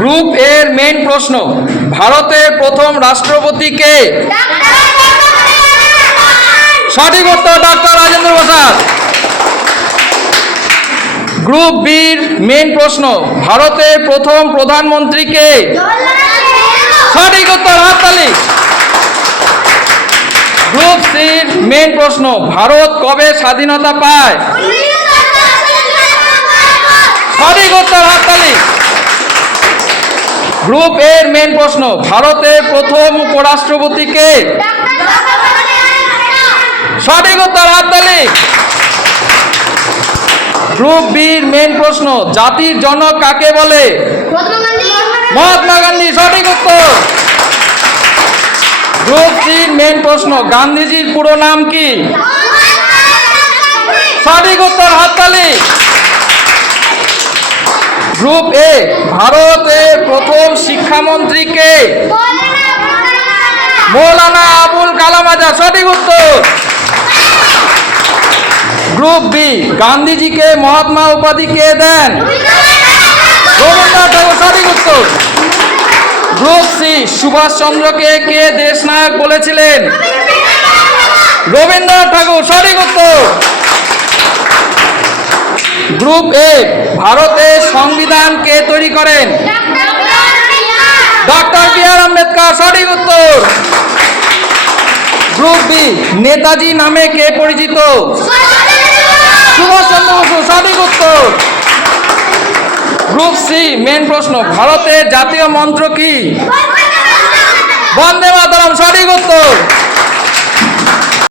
Group এর main প্রশ্ন, ভারতের প্রথম রাষ্ট্রপতি কে? সঠিক উত্তর ডক্টর রাজেন্দ্র প্রসাদ। গ্রুপ বির মেইন প্রশ্ন, ভারতের প্রথম প্রধানমন্ত্রী কে? সঠিক উত্তর হাততালি। গ্রুপ সির মেইন প্রশ্ন, ভারত কবে স্বাধীনতা পায়? সঠিক উত্তর হাততালি। গ্রুপ এর মেইন প্রশ্ন, ভারতের প্রথম উপরাষ্ট্রপতি কে সঠিক উত্তর হাততালি। গ্রুপ বির মেইন প্রশ্ন, জাতির জনক কাকে বলে? মহাত্মা গান্ধী, সঠিক উত্তর। গ্রুপ সির মেইন প্রশ্ন, গান্ধীজির পুরো নাম কি? সঠিক উত্তর হাততালি। গ্রুপ এ ভারতের প্রথম শিক্ষামন্ত্রী কে মৌলানা আবুল কালাম আজাদ, সঠিক উত্তর। গ্রুপ বি, গান্ধীজিকে মহাত্মা উপাধি কে দেন? সঠিক উত্তর। গ্রুপ সি, সুভাষচন্দ্রকে কে দেশ নায়ক বলেছিলেন? রবীন্দ্রনাথ ঠাকুর, সঠিক উত্তর। গ্রুপ এ ভারতের সংবিধান কে তৈরি করেন? ডক্টর বি আর আম্বেদকর, সঠিক উত্তর। গ্রুপ বি, নেতাজি নামে কে পরিচিত? সুভাষচন্দ্র বসু, সঠিক উত্তর। গ্রুপ সি, মেন প্রশ্ন, ভারতের জাতীয় মন্ত্র কি? বন্দে মাতরম, সঠিক উত্তর।